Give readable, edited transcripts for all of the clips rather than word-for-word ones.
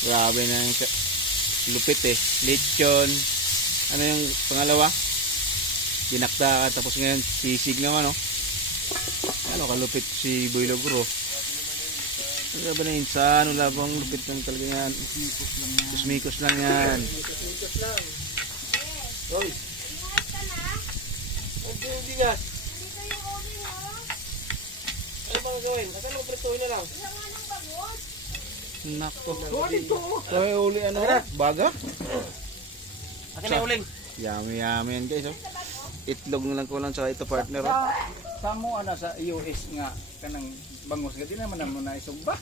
Grabe na yung lupit eh. Lechon. Ano yung pangalawa? Dinakdakan. Tapos ngayon sisig naman oh. Ano kalupit si Boy Logro. Ano ba na insan? Wala bang lupit lang talaga yan? Kusmikos lang yan. Kusmikos lang. Hoy. Ingat ka na. Huwag yung bigas. Dito yung oven mo. Ano bang gawin? Akala mo prituhin na lang. Ilang anong bagot? Nako. Ulit ko. Kaya uli ano? Baga? Akin na uling. Yummy yummy yan guys oh. Itlog na lang ko lang sa ito partner oh. Sa mo ano sa US nga kanang bangus gadi naman mo na isugba.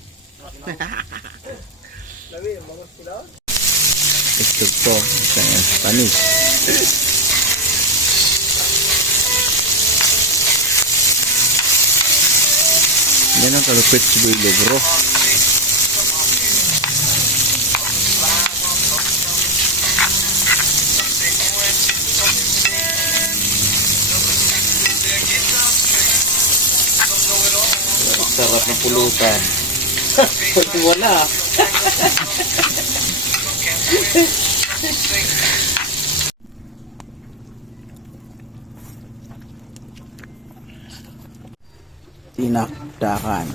Labi, bangos sila. Itlog to. Panis. Yan ang kalupit si Boy Logro. Sarap ng pulutan. Wala. Tinakdakan.